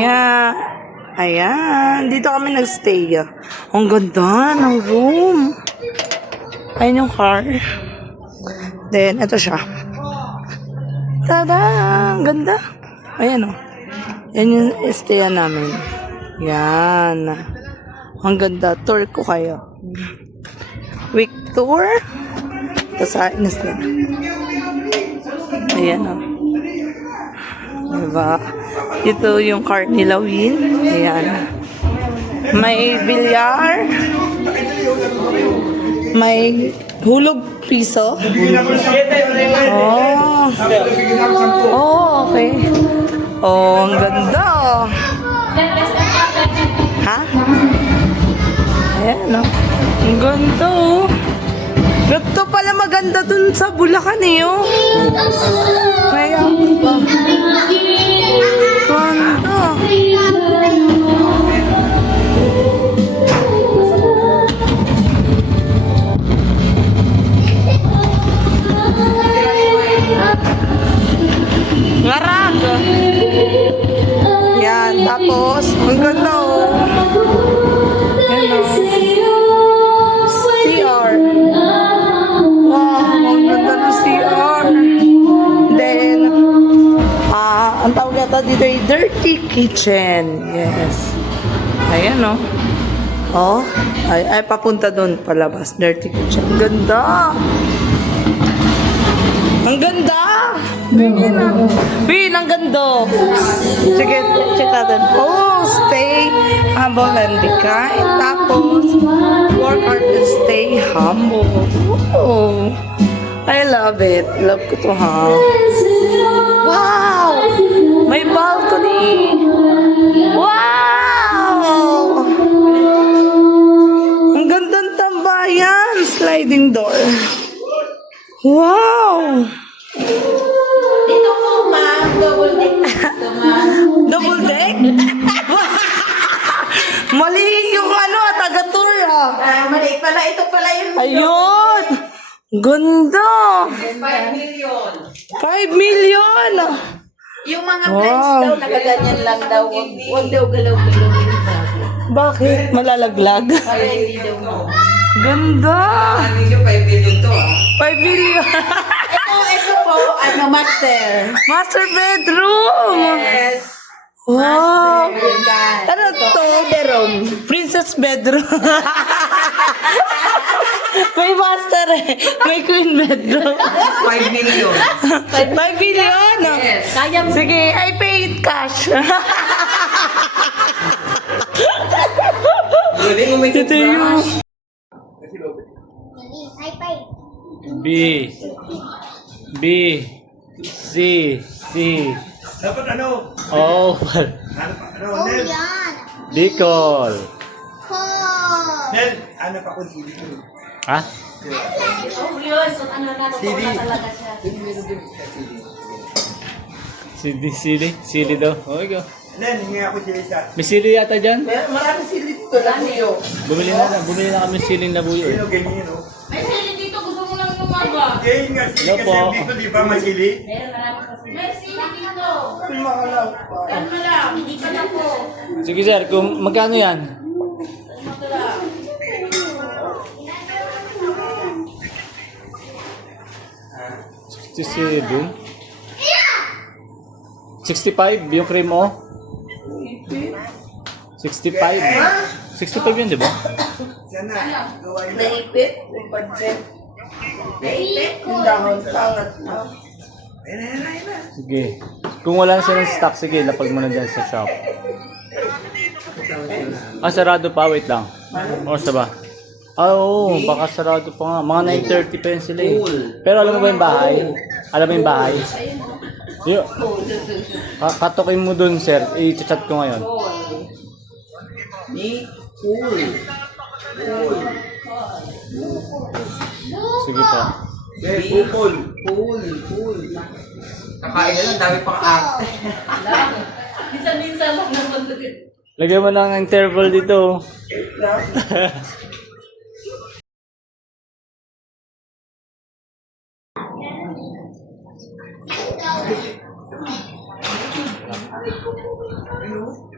Yeah. Ayan. Dito kami nagstay. Ang ganda ng room. Ayan yung car. Then, ito siya. Tada! Ang ganda. Ayan o. Yan yung stayan namin. Yan. Ang ganda. Tour ko kayo. Week tour. Tapos ayos na. Ayan o. Diba? Ito yung car nila, Win. Ayan. May bilyar. May hulog piso. Oh. Oh, okay. Oh, ang ganda. Ha? Ayan, oh. Ang ganda, oh. Ito pala maganda dun sa Bulacan, eh, oh. Kaya, ganda. Ngarag. Yan, tapos, ang ganda, oh. Yan, oh. CR. Wow, ang ganda ng CR. Then, ang tawag yata dito ay dirty kitchen. Yes. Ayan, oh. Oh, ay papunta doon palabas. Dirty kitchen. Ang ganda. Ang ganda! Bin, ang ganda! Sige, check natin. Oh, stay humble and be kind. Tapos, work hard and stay humble. Oh, I love it. Love ko to, ha? Wow! May balcony! Wow! Ang gandang tambayan! Sliding door. Wow! Dito po, ma'am. Double deck dito, ma'am. Double deck? Mali yung taga-tour, Mali pala. Ito pala yung... Ayun! Ganda! 5 million. 5 million! Yung mga Wow. friends daw, nakaganyan lang daw. Huwag daw galaw-galaw. Bakit? Malalaglag? Para hindi daw mo. Ganda! 5 million to 5 million! Ito po, master. Master bedroom! Yes. Wow! Yan. Ano to? Bedroom. Princess bedroom. May master eh. May queen bedroom. 5 million. 5 million? Yes. Kaya mo. Sige, I pay it cash. Galing mo may Ito yung... B C C Dapat ano? O Ano? Nel? Bicol. Nel, ano pa kung CD? Ha? Sili daw. Okay go. Nel, hingi ako sila isa. May sili yata dyan? Marami sili dito. Labuyo. Bumili na kami siling labuyo eh. Sino ganyan, no? May sili dito. Gusto mo lang lumaba. Ganyan nga, sili Hello kasi po. dito, di ba masili? May sili dito. Kumakalang pa. Yan mo lang. Hindi pa na po. Sige sir, kung magkano yan? Ito lang. $67. 65 yung cream o? 65. 65 yun, di ba? Sana, gawain na. Naipit. Yung budget. Naipit. Yung dahon, pangat na. Ayun na. Sige. Kung wala na silang stock, sige, lapag mo na dyan sa shop. Sarado pa. Wait lang. Oras na ba? Oo, baka sarado pa nga. Mga 9:30 pa yun sila eh. Pero alam mo ba yung bahay? Alam mo yung bahay? Yo. Katokin mo dun, sir. I-chat ko ngayon. Sige pa. Pool. Kakain na lang, dami pang arte. Minsan-minsan lang naman din. Lagyan mo ng interval dito. And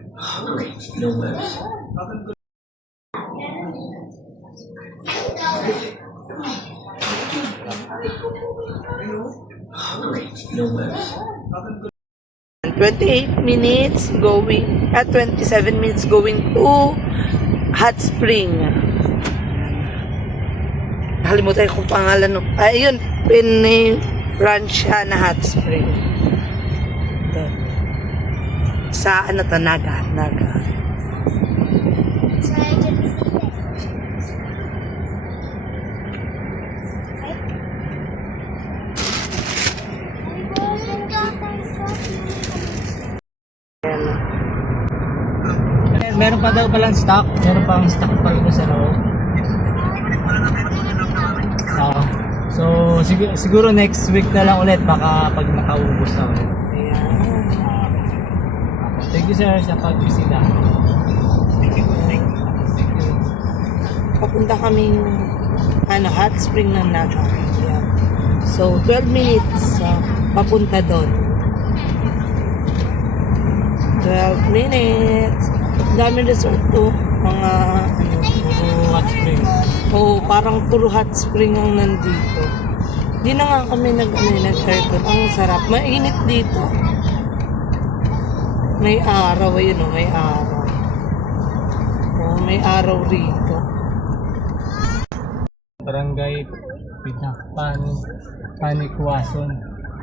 28 minutes going, at 27 minutes going to Hot Spring. Nakalimutan ko pangalan. Ayun, Francia na Hot Spring. Ito. Sa ano to, Naga. Meron pa daw palang stock. Meron pa ang stock pa rin sa loob. So, siguro next week na lang ulit. Baka pag nakaubos na ulit. Thank you sir sa pagbisita. Papunta kaming Hot Spring ng Naga. Ayan. So, 12 minutes papunta doon. 12 minutes. Daming resort to. Mga Hot Spring. parang puro hot spring ang nandito. Di na nga kami nag-aircon. Ang sarap. Mainit dito. May araw, ayun o, may araw. May araw rito. Barangay Panikwason.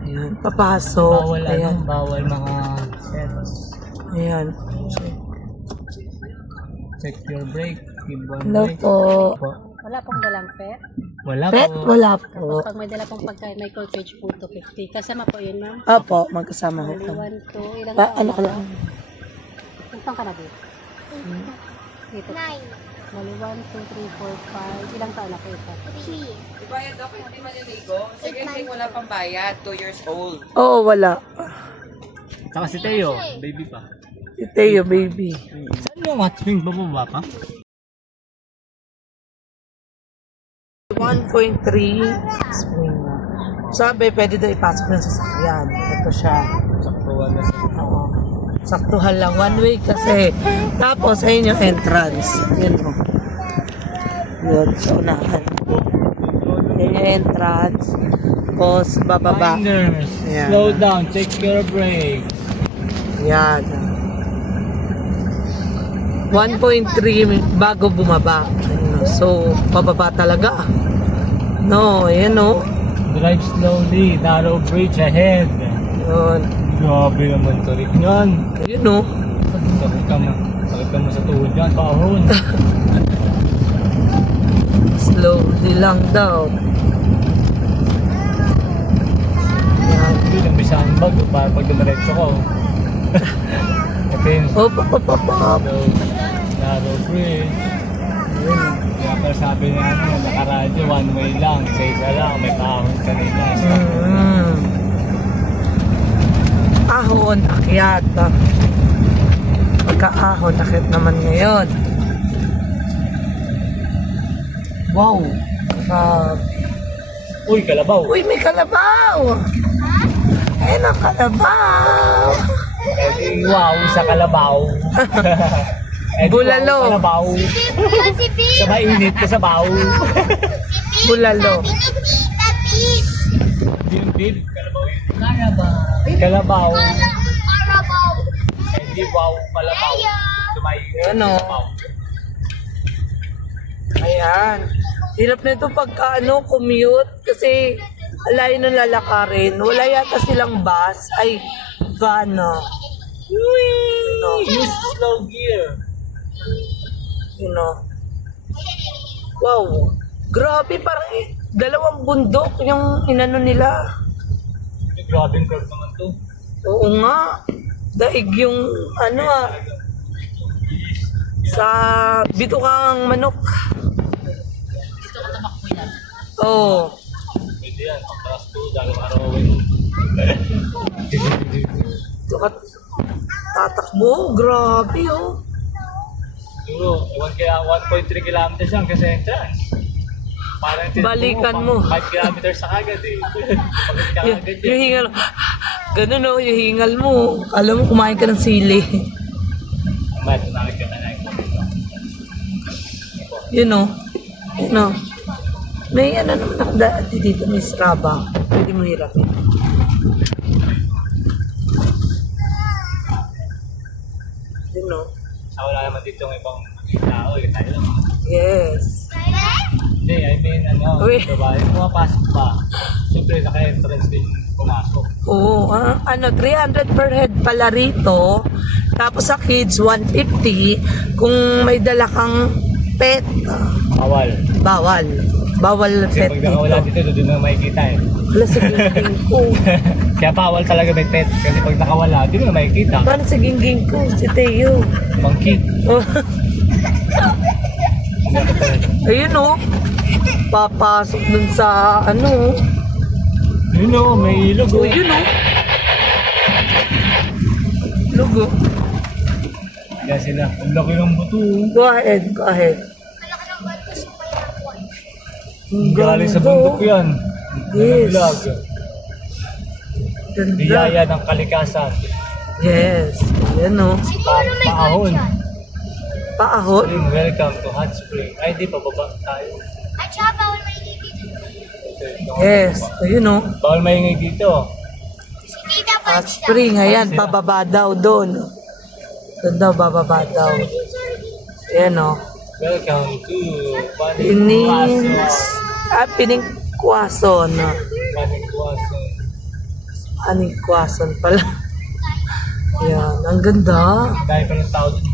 Ayan, papasok. Bawal Ayan. bawal mga pets. Ayan. Check your brake. Give one Hello brake. po. Wala pong dalang pet. Wala Pet, po. wala po. Pag may dala pong pagkain, may coverage po 250. Kasama po yun, ma'am. Opo, magkasama ko Bali, kami. 1, 2, ilang Ano taon ka na lang? po? Ilang taon ka na, babe? Dito. Bali, 1, 2, 3, 4, 5. Ilang taon na po ito? Bayad ako, hindi maliligo. Second thing, wala pang bayad. 2 years old. Oo, wala. Saka si Teo, baby pa. Si Teo, baby. Saan yung hot spring? Bababa pa? 1.3 spring na. Sabi, pwede daw ipasok ng sasakyan. Ito siya. Saktuhan na sa Oo. Saktuhan lang. One way kasi. Tapos, ayun yung entrance. Yun mo. Yun, sa unahan. Yun yung entrance. Tapos, bababa. Finders, Ayan. slow down, check your brake. Yan. 1.3 bago bumaba. Ayun, so, bababa talaga. No, ayan o. Drive slowly, narrow bridge ahead. Yun. Grabe naman to rin yan. Ayun o. Sakit ka mo sa tuhod yan, paahon. Slowly lang daw. Yan. Hindi nang may sandbag para pag dumiretso ko. Ito yung narrow bridge. Kaya pala sabi niya nakaradyo, one way lang, isa lang, may paahon kanina. Ahon, akyat. Pagka-ahon, akyat naman ngayon. Wow. Uy, kalabaw! Uy, may kalabaw! Ayun ang kalabaw! Eh, wow, sa kalabaw. Bulalo. Kalabaw. Sa mainit ka sa baw. Bulalo. Hindi yung bib. Kalabaw yun. Kalabaw. Hindi wow, kalabaw. Sa mainit Ano? sa baw. Ayan. Hirap na ito pagka commute kasi alayo ng lalakarin. Wala yata silang bus. Ay, van. Use slow gear. You know. Wow. Grabe, parang dalawang bundok yung inano nila. Grabe curve naman to. Oo nga. Daig yung sa bitukang manok. Oo. Pwede yan. Pagtaras to, dahil marawin. Tatakbo. Grabe oh. Siguro, ewan kaya 1.3 kilometers lang kasi entrance. Parang Balikan mo. 5 kilometers sa kagad eh. Pagod ka Yung agad yung eh. hingal. Ganun oh, yung hingal mo. Alam mo, kumain ka ng sili. Mamaya, tunakit ka na lang. Yun o. Yun o. May ano naman nakadaan dito, may Starbucks. Pwede mo hirapin. Yun o. Wala naman dito ng ibang tao. Tayo lang. Yes. Hindi, I mean, Uy. diba? Yung pumapasok pa. Siyempre, naka-entrance din pumasok. Oo, 300 per head pala rito. Tapos sa kids, 150. Kung may dala kang pet, Bawal. bawal. Bawal Kasi pet pag nakawala dito. dito, doon na makikita eh. Wala sa gingging ko. Kaya bawal talaga may pet. Kasi pag nakawala, di mo na makikita. Paano sa gingging ko? Si Teo. Monkey. Oh. Ayun o. Papasok dun sa ano. Yun o, may ilog Oh, o. yun o. Lugo. Kaya sila, ang laki ng buto. Go ahead, go ahead. Ang Galing sa ganda. bundok yan. Yes. Vlog. Ganda. Biyaya ng kalikasan. Yes. Yan o. Paahon. Paahon. Spring, welcome to Hot Spring. Ay, di pa baba tayo. Yes. Ayun o. Bawal maingay dito. Hot spring. Ayan, pababa daw doon. Doon daw, bababa daw. Ayan o. Welcome to Pinings. Piningkwason. Panikwason. Piningkwason pala. Ayan, ang ganda. Dahil pa ng tao dun.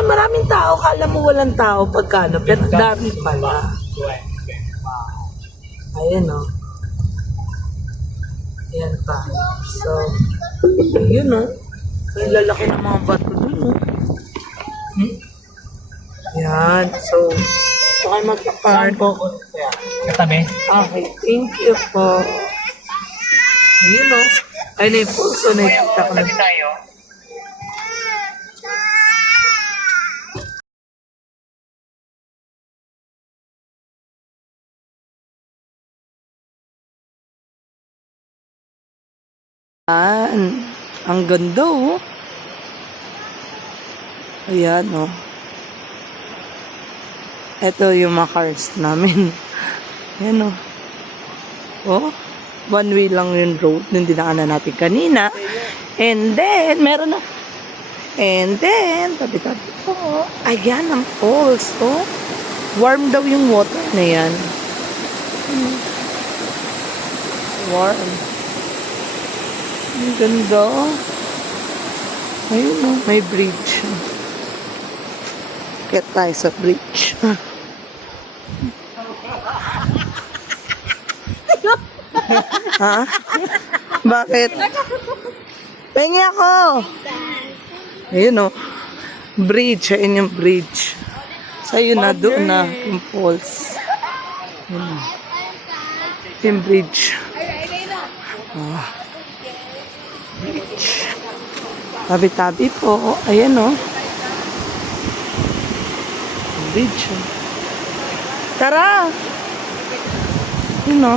Maraming tao. Kala mo walang tao pagkano. Pero ang dami pala. Ayan o. Ayan pa. So, yun o. Ang lalaki ng mga bato dun o. Ayan. So, ito kayo magpa-park. Katabi. Okay, thank you po. Ayun o. Ay, na yung pulso. Nakikita ko na. Ang ganda oh. Ayan oh. Ito yung mga cars namin. Ayan oh. Oh, one way lang yung road nung dinaanan natin kanina. And then, meron na. And then, tabi-tabi po. Ayan ang falls oh. Warm daw yung water na yan. Warm. Ang ganda. Ayun o, may bridge. Get tayo sa bridge. Ha? Bakit? Pengi ako! Ayun o. Bridge. Ayun yung bridge. So, yun na. Doon na. Yung falls. Ayun. Yung bridge. Oh. Tabi-tabi po. Ayan o. Bridge. Tara! Yun o.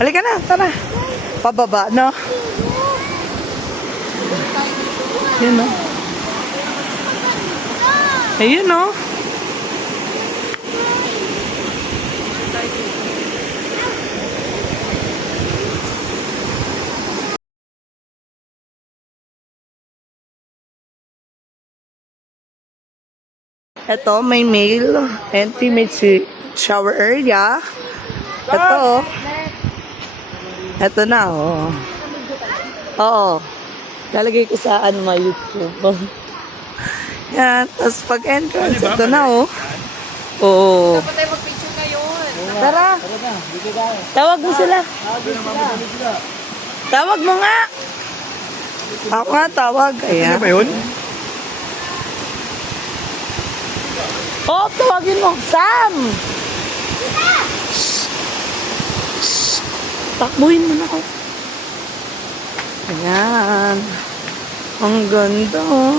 Halika na, tara. Pababa, no? Yun o. Ayun o. Ito, may male and female shower area. Ito, ito na, oh. Oo. Lalagay ko sa my YouTube. Yan, tapos pag entrance, ito na, oh. Oo. Dapat tayo mag-picture ngayon. Tara. Tawag mo sila. Tawag mo nga. Ako nga, tawag. Ayan. Ano yun? Oh, tawagin mo. Sam! Takbuhin mo na ako. Ayan. Ang ganda, oh.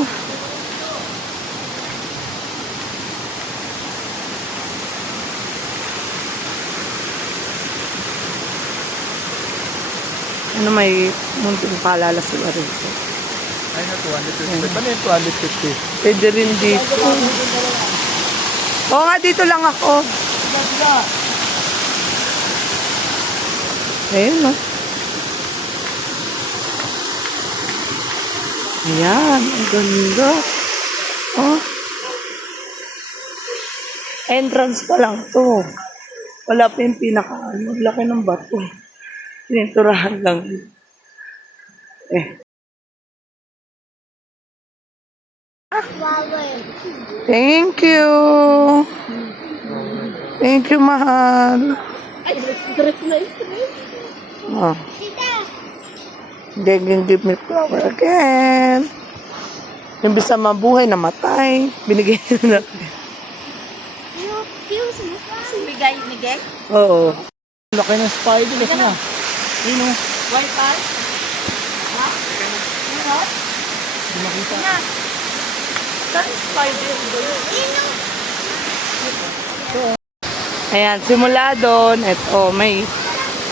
Ano, may munting paalala sila rito. Ay na, 250. Paano yung 250? Pwede rin dito. Oo nga, dito lang ako. Ayun, no? Ayan, ang ganda. Oh. Entrance pa lang to. Wala pa yung pinaka, laki ng bato. Pininturahan lang. Thank you. Thank you, mahal. Oh. They can give me flower again. Imbis na mabuhay, namatay. Binigay na. Bigay ni Gek? Oo. Laki ng spider. Kasi na. Yun o. Wi-Fi? Ha? Meron? Hindi makita. Na. Saan spider? Ayan, simula doon, eto, may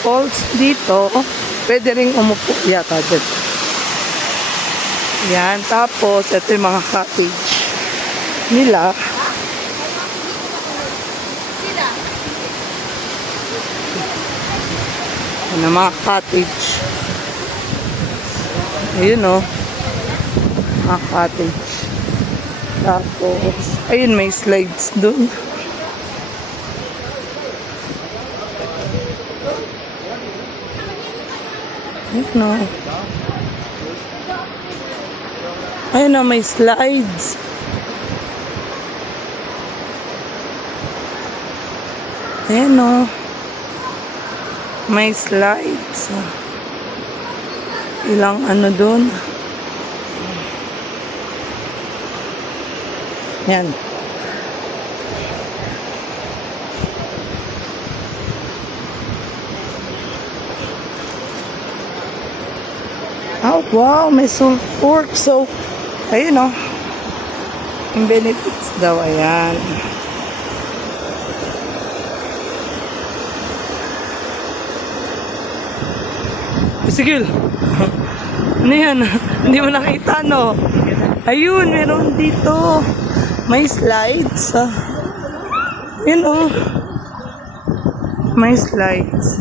falls dito. Pwede rin umupo yata dyan. Yan, tapos, ito yung mga cottage nila. Yan ang mga cottage. Ayun o. Mga cottage. Tapos, ayun, may slides doon. No. Ayun na, may slides. Ayan o. May slides. Ilang ano doon. Yan. Oh, wow, may sulfur. So, ayun o. Yung benefits daw, ayan. Sigil. Ano yan? Hindi mo nakita, no? Ayun, meron dito. May slides. Yun o. May slides.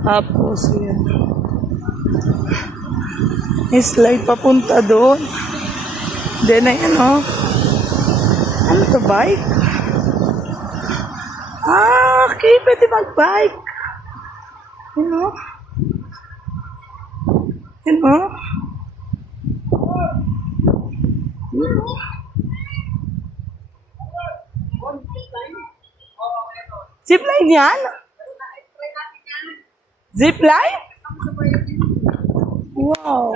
Tapos, yun. May slide papunta doon. Then, ayan o. Ano to, bike? Ah, okay. Pwede mag-bike. Yun o. Yun o. Yun o. Zipline yan? Zipline? Wow.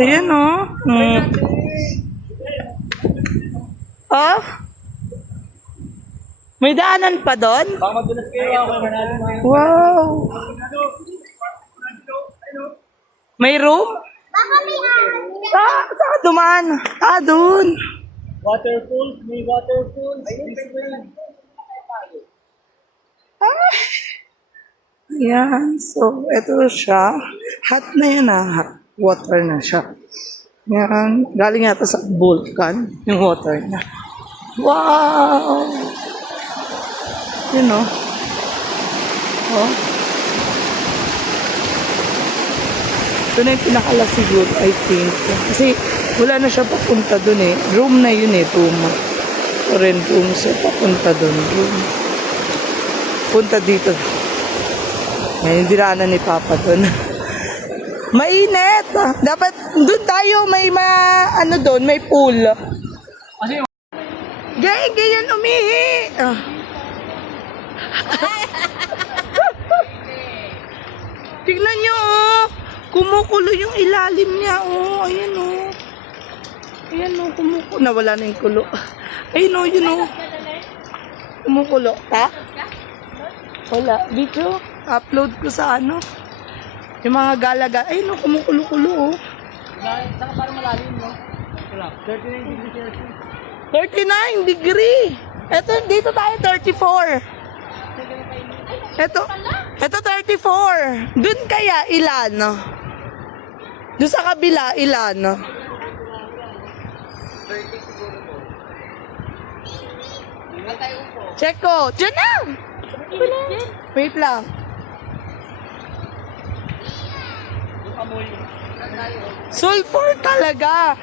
Ayan o. Oh? May daanan pa doon? Wow. May room? Saan ka dumaan? Ah, doon. Waterfalls, may waterfalls. Ah. Ayan. So, ito siya. Hot na yan ah. Water na siya. Yan. Galing yata sa vulkan. Yung water niya. Wow! You know. Oh. Ito na yung pinakala siguro, I think. Kasi wala na siya papunta dun eh. Room na yun eh, room. Foreign room siya papunta dun. Room. Punta dito. Ngayon, dinaanan ni Papa dun. Mainit! Dapat dun tayo, may ano dun, may pool. Ganyan umihi! Ah. Tignan nyo, oh. Kumukulo yung ilalim niya, oh. Ayan, oh. Ayan, oh. Kumukulo. Nawala na yung kulo. Ayun, oh. Yun, oh. Kumukulo. Ha? Wala. Video. Upload ko sa ano. Yung mga galaga. Ayun, oh. Kumukulo-kulo, oh. Saka parang malalim, no? Wala. 39 degrees Celsius. 39 degree. Eto, dito tayo 34. Ito 34. Dun kaya ilan? Doon sa kabila, ilan? Check ko. Diyan na! Wait lang. Sulfur talaga.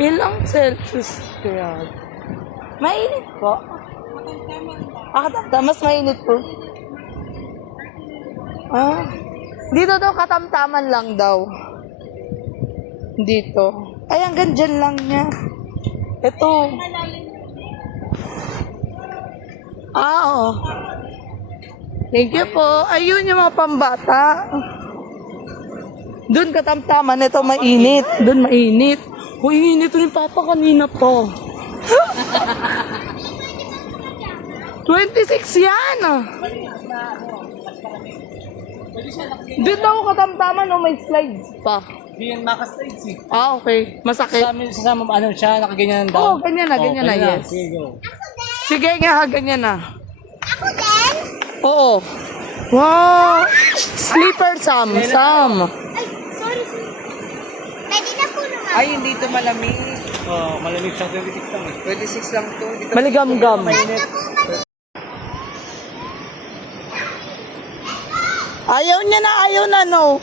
Ilang Celsius kaya? Mainit po. Mas mainit po. Ah, dito daw katamtaman lang daw. Dito. Ay, hanggang dyan lang niya. Ito. Oo. Thank you po. Ayun yung mga pambata. Doon katamtaman. Ito mainit. Doon mainit. Uy, init rin papa kanina po. 26 yan. Doon daw katamtaman o may slides pa. Hindi yan maka-slides eh. Ah, okay. Masakit. Sasama ano siya, nakaganyan Oo, ganyan na, ganyan na, yes. Sige, go. Sige nga, ganyan na. Ako din? Oo. Wow! Sleeper Sam. Pwede na po naman. Ay, hindi ito malamig. Malamig siyang 26 lang eh. 26 lang to. Dito Maligam-gam. Ayaw na, no.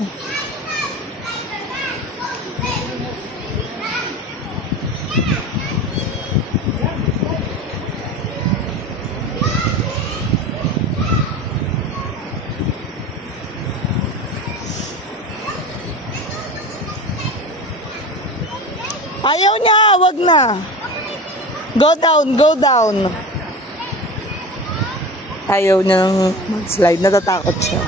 Ayaw niya, wag na. Go down. Ayaw niya ng mag-slide, natatakot siya.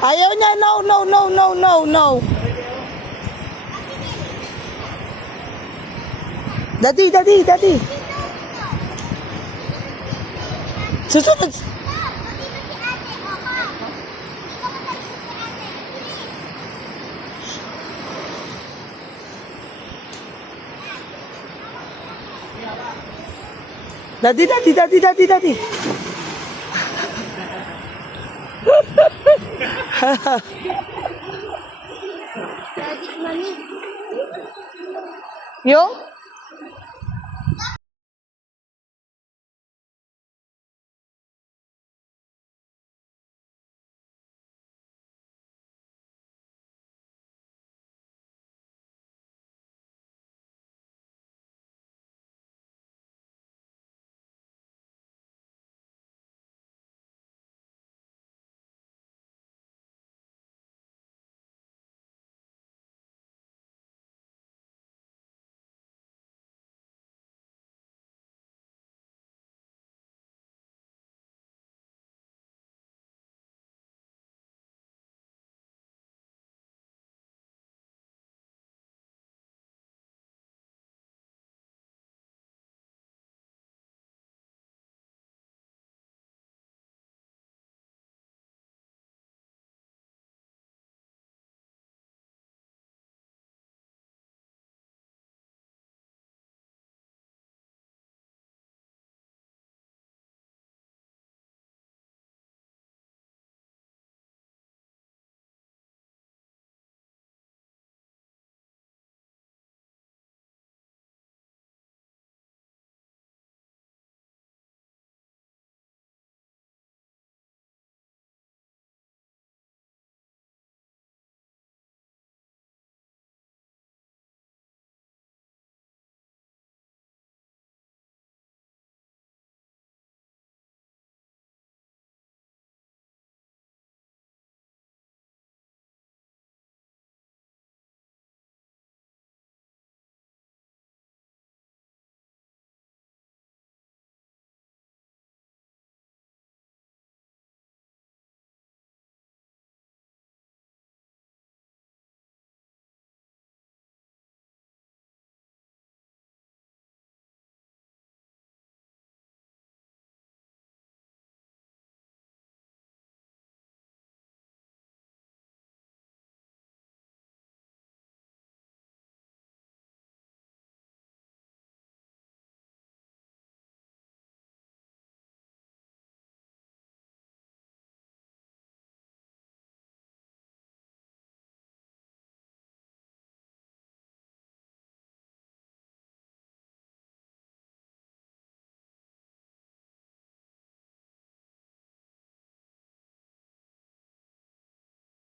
Ayaw niya, no. Daddy. Susunod. Daddy. Yung?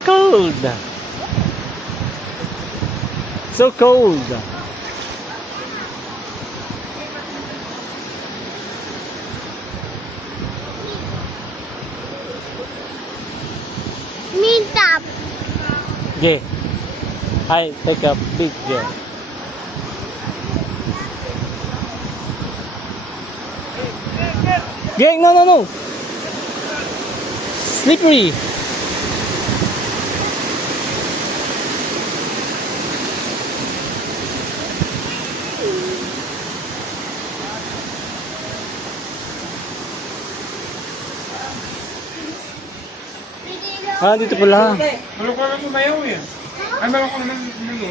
cold. So cold. Meantap. Okay. I take a picture. Gang, no. Slippery. Ah, dito pala. Meron ko naman sumayaw eh. Ay, meron ko naman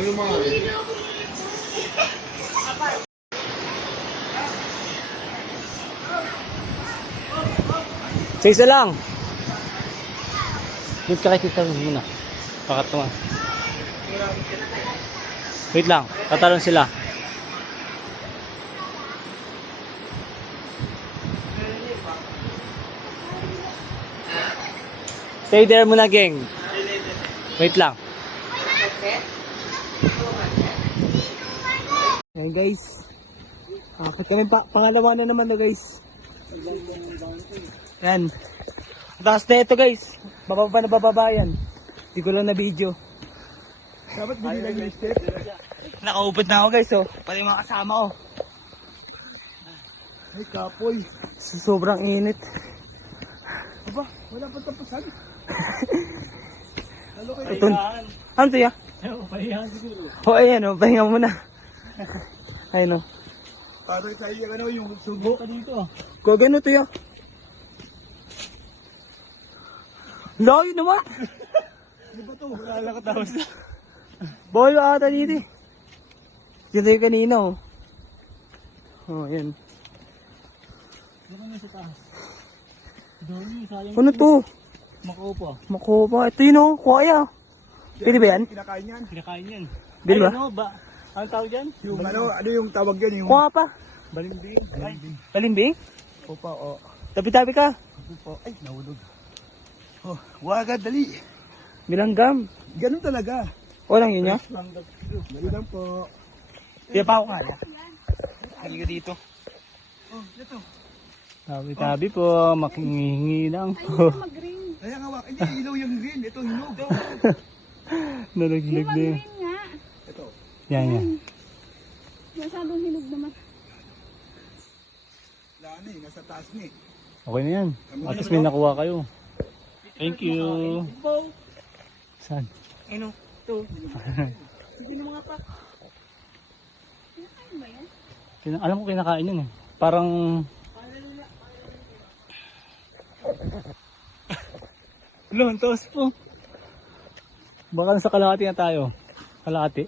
lumaw. Sa isa lang. Wait ka kay Tita muna. Pakatawa. Wait lang. Tatalon sila. Stay there muna, gang. Wait lang. Ayan guys. Kami pangalawa na naman na guys. Yan. Taas na ito guys. Bababa na bababa yan. Hindi ko lang na video. Dapat bigyan lang yung step. Nakaupad na ako guys oh. Pati mga kasama ko. Ay kapoy. Sobrang init. Aba, wala pa tapusan. Ito. Ano to ya? Pahihan siguro. O ayan o, pahinga muna. Ayun o. Parang tayo yung subo. Ka dito. Kung gano'n to ya. Layo naman. Ano ba to? Wala ka tapos. Bolo ata dito eh. Dito yung kanina oh. Oh, yan. Ano to? Makaupo. Makopa. Ito yun oh, kuya. Pwede ba yan? Kinakain yan. Pwede ba? Ano ba? Anong tawag yan? Yung ano yung tawag yan? Yung... Kuha pa. Balimbing. Balimbing? Opa, o. Tabi-tabi ka. Ay, nahulog. Oh, wagad, dali. Bilanggam. Ganun talaga. Walang yun niya? Dali lang po. Kaya pa ako kaya. Halika dito. Oh, ito. Tabi-tabi po. Makihingi lang po. Kaya nga, hindi, ilaw yung green. Ito, hinog. Nalaglag din. Ito. Yan. Masyadong hinog naman. Laan eh, nasa taas ni. Okay na yan. At least may nakuha kayo. Thank you. Saan? Ano? Ito. Alam ko kinakain yun eh. Parang... Lontos po. Baka nasa kalahati na tayo. Kalahati.